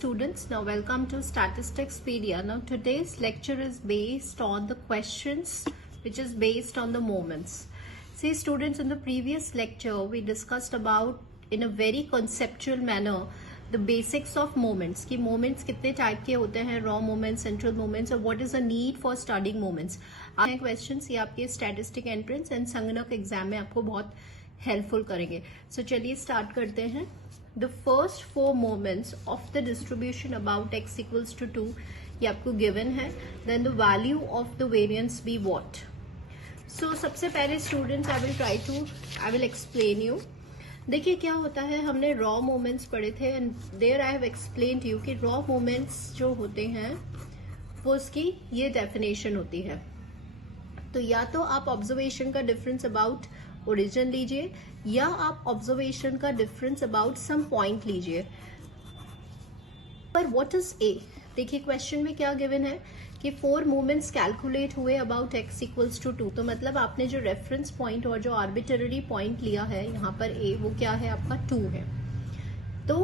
students, now welcome to Statisticspedia. Now today's lecture is based on the questions which is based on the moments. See students, in the previous lecture we discussed about in a very conceptual manner the basics of moments, कि moments कितने type के होते हैं, raw moments, central moments, और what is the need for studying moments. आगे questions ये आपके statistic entrance and संगणक exam में आपको बहुत helpful करेंगे. So चलिए start करते हैं. The first four moments of the distribution about x equals to 2 ये आपको given है. Then the value of the variance be what? So सबसे पहले students I will explain you. देखिए क्या होता है, हमने रॉ मोमेंट्स पढ़े थे and there I have explained you कि रॉ मोमेंट्स जो होते हैं वो उसकी ये डेफिनेशन होती है. तो या तो आप ऑब्जर्वेशन का डिफरेंस अबाउट ओरिजिन लीजिए या आप ऑब्जर्वेशन का डिफरेंस अबाउट सम पॉइंट लीजिए. पर व्हाट इज ए? देखिए क्वेश्चन में क्या गिवन है कि 4 मूवमेंट्स कैलकुलेट हुए अबाउट x इक्वल्स टू 2. तो मतलब आपने जो रेफरेंस पॉइंट और जो आर्बिट्ररी पॉइंट लिया है यहाँ पर a, वो क्या है आपका 2 है. तो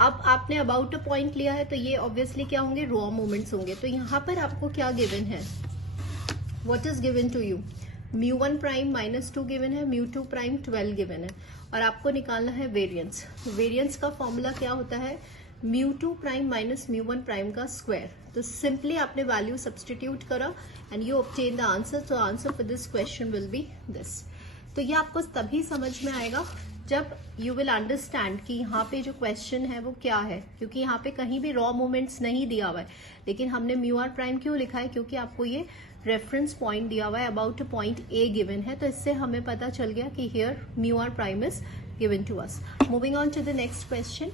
अब आपने अबाउट अ पॉइंट लिया है तो ये ऑब्वियसली क्या होंगे, रॉ मूवमेंट्स होंगे. तो यहाँ पर आपको क्या गिवन है, what is given to you? μ1 prime -2 given है, μ2 प्राइम 12 गिवन है और आपको निकालना है वेरियंस. वेरियंस का फॉर्मूला क्या होता है, μ2 प्राइम माइनस μ1 प्राइम का स्क्वायर. तो सिंपली आपने वैल्यू सब्सटीट्यूट करा and you obtain the answer. So answer for this question will be this. तो ये आपको तभी समझ में आएगा जब यू विल अंडरस्टैंड कि यहाँ पे जो क्वेश्चन है वो क्या है, क्योंकि यहाँ पे कहीं भी रॉ मोमेंट्स नहीं दिया हुआ है, लेकिन हमने μr प्राइम क्यों लिखा है, क्योंकि आपको ये रेफरेंस पॉइंट दिया हुआ है, about a point A given है. तो इससे हमें पता चल गया कि here μr prime is given to us. Moving on to the next question.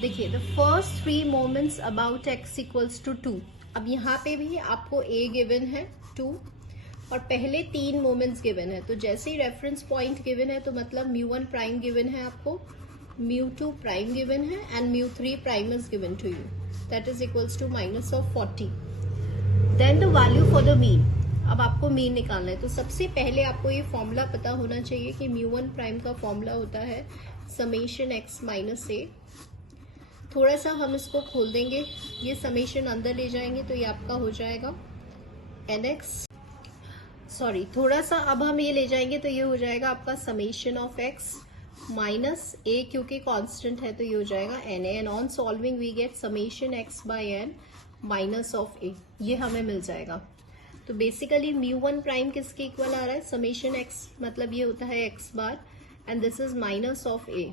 देखिए the first 3 moments about x equals to 2. अब यहाँ पे भी आपको a गिवन है 2 और पहले 3 मोमेंट्स गिवन है. तो जैसे ही रेफरेंस पॉइंट गिवन है तो मतलब μ1 प्राइम गिवन है आपको, μ2 प्राइम गिवन है and μ3 prime is given to you, that is equals to -40. Then the value for the mean. अब आपको मीन निकालना है. तो सबसे पहले आपको ये फॉर्मूला पता होना चाहिए कि μ1 प्राइम का फॉर्मूला होता है समेशन x माइनस a. थोड़ा सा हम इसको खोल देंगे, ये समेशन अंदर ले जाएंगे तो ये आपका हो जाएगा nx, सॉरी थोड़ा सा अब हम ये ले जाएंगे तो ये हो जाएगा आपका summation of x minus a, क्योंकि कांस्टेंट है तो ये हो जाएगा na. And on solving we get summation x by n minus of a, ये हमें मिल जाएगा. तो बेसिकली μ1 प्राइम किसके इक्वल आ रहा है, समेशन x, मतलब ये होता है x bar and this is minus of a.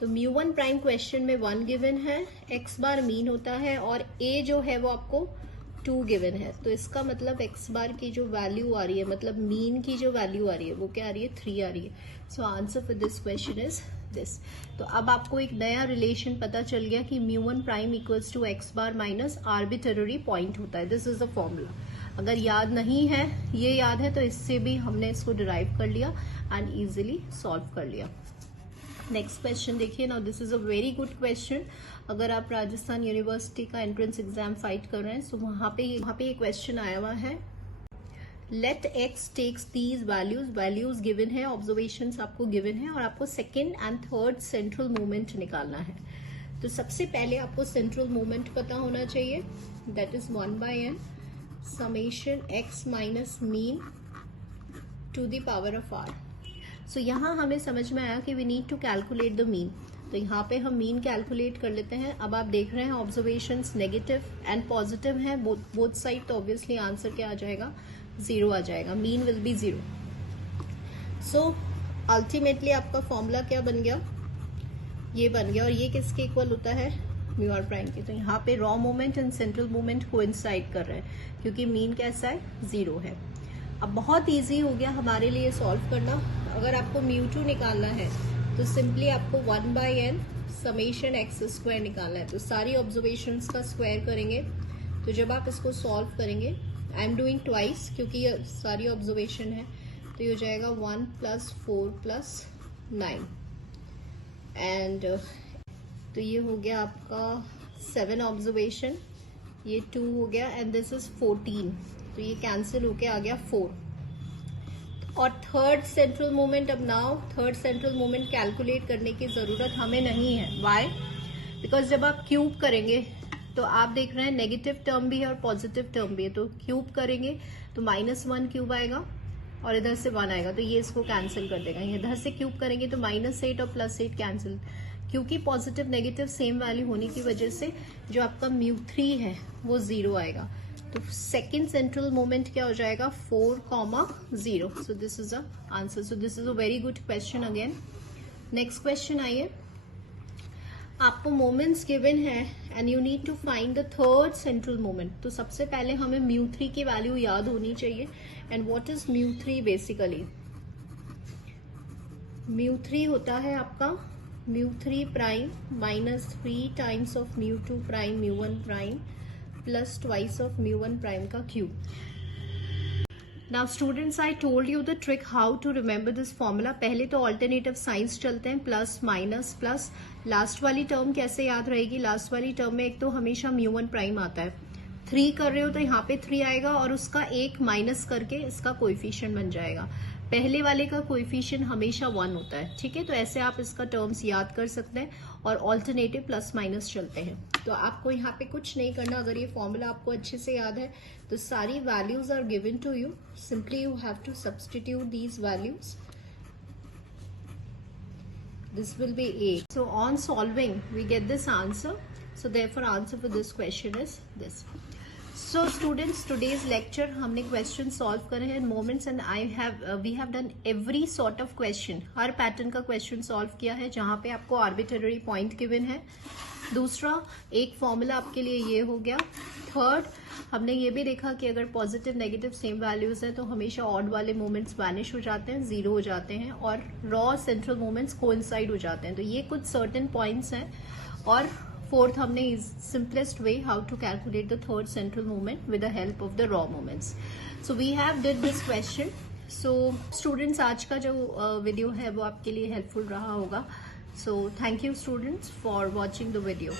तो μ1 प्राइम क्वेश्चन में 1 गिवन है, x बार मीन होता है और a जो है वो आपको 2 गिवन है. तो इसका मतलब x बार की जो वैल्यू आ रही है, मतलब मीन की जो वैल्यू आ रही है वो क्या आ रही है, 3 आ रही है. So answer for this question is this. तो अब आपको एक नया रिलेशन पता चल गया कि μ1 prime equals to x bar minus arbitrary point होता है. This is the formula. अगर याद नहीं है, ये याद है, तो इससे भी हमने इसको डिराइव कर लिया एंड इजिली सॉल्व कर लिया. नेक्स्ट क्वेश्चन देखिए. Now this is a very good question. अगर आप राजस्थान यूनिवर्सिटी का एंट्रेंस एग्जाम फाइट कर रहे हैं तो वहां पे ये क्वेश्चन आया हुआ है. Let x takes these values, values given है, ऑब्जर्वेशंस आपको गिवन है और आपको second and third central movement निकालना है. तो सबसे पहले आपको सेंट्रल मूवमेंट पता होना चाहिए, that is 1/n summation x minus mean to the power of r. So यहाँ हमें समझ में आया कि we need to calculate the mean. तो यहाँ पे हम मीन कैलकुलेट कर लेते हैं. अब आप देख रहे हैं ऑब्जर्वेशंस नेगेटिव एंड पॉजिटिव हैं बोथ साइड, तो ऑब्वियसली आंसर क्या आ जाएगा, 0 आ जाएगा. Mean will be 0. So ultimately आपका फॉर्मूला क्या बन गया, ये बन गया. और ये किसके इक्वल होता है, μr प्राइम के. तो यहाँ पे raw moment and central moment coincide कर रहे हैं क्योंकि मीन कैसा है, 0 है. अब बहुत ईजी हो गया हमारे लिए सॉल्व करना. अगर आपको μ2 निकालना है तो सिंपली आपको 1/n समेशन x स्क्वायर निकालना है. तो सारी ऑब्जर्वेशंस का स्क्वायर करेंगे. तो जब आप इसको सॉल्व करेंगे, आई एम डूइंग ट्वाइस क्योंकि ये सारी ऑब्जर्वेशन है, तो ये हो जाएगा 1 + 4 + 9 एंड तो ये हो गया आपका 7 ऑब्जर्वेशन, ये 2 हो गया एंड दिस इज 14. तो ये कैंसिल होके आ गया 4. और थर्ड सेंट्रल मोमेंट, अब now third central moment calculate करने की जरूरत हमें नहीं है. वाई? बिकॉज जब आप क्यूब करेंगे तो आप देख रहे हैं नेगेटिव टर्म भी है और पॉजिटिव टर्म भी है, तो क्यूब करेंगे तो -1 क्यूब आएगा और इधर से 1 आएगा, तो ये इसको कैंसिल कर देगा। इधर से क्यूब करेंगे तो -8 और +8 कैंसिल, क्योंकि पॉजिटिव नेगेटिव सेम वैल्यू होने की वजह से जो आपका μ3 है वो 0 आएगा। तो सेकेंड सेंट्रल मोमेंट क्या हो जाएगा 4,0। So this is a answer. So this is a very good question. Again next question आइए। आपको मोमेंट्स गिवन है and you need to find the third central moment. तो सबसे पहले हमें μ3 की वैल्यू याद होनी चाहिए। And what is μ3 basically? μ3 होता है आपका μ3 prime -3 times of μ2 prime μ1 prime plus twice of μ1 prime का cube. Now students, I told you the trick how to remember this formula. पहले तो ऑल्टरनेटिव साइंस चलते हैं, प्लस माइनस प्लस। लास्ट वाली term कैसे याद रहेगी? लास्ट वाली टर्म में एक तो हमेशा μ1 प्राइम आता है, 3 कर रहे हो तो यहाँ पे 3 आएगा और उसका 1 माइनस करके इसका कोएफिशिएंट बन जाएगा। पहले वाले का कोएफिशिएंट हमेशा 1 होता है, ठीक है। तो ऐसे आप इसका टर्म्स याद कर सकते हैं और ऑल्टरनेटिव प्लस माइनस चलते हैं। तो आपको यहाँ पे कुछ नहीं करना। अगर ये फॉर्मूला आपको अच्छे से याद है तो सारी values are given to you, simply you have to substitute these values. This will be 8. So on solving we get this answer. So therefore answer for this question is this. So students, today's lecture हमने question solve करे हैं moments and we have done every sort of question. हर pattern का question solve किया है जहाँ पे आपको आर्बिट्ररी पॉइंट गिवन है। दूसरा, एक फॉर्मूला आपके लिए ये हो गया। थर्ड, हमने ये भी देखा कि अगर पॉजिटिव नेगेटिव सेम वैल्यूज है तो हमेशा ऑड वाले मोमेंट्स वैनिश हो जाते हैं, 0 हो जाते हैं और रॉ सेंट्रल मोमेंट्स कोइंसाइड हो जाते हैं। तो ये कुछ सर्टेन पॉइंट्स हैं। और फोर्थ, हमने simplest way how to calculate the third central moment with the help of the raw moments. So we have did this question. So students, आज का जो वीडियो है वो आपके लिए हेल्पफुल रहा होगा। So thank you students for watching the video.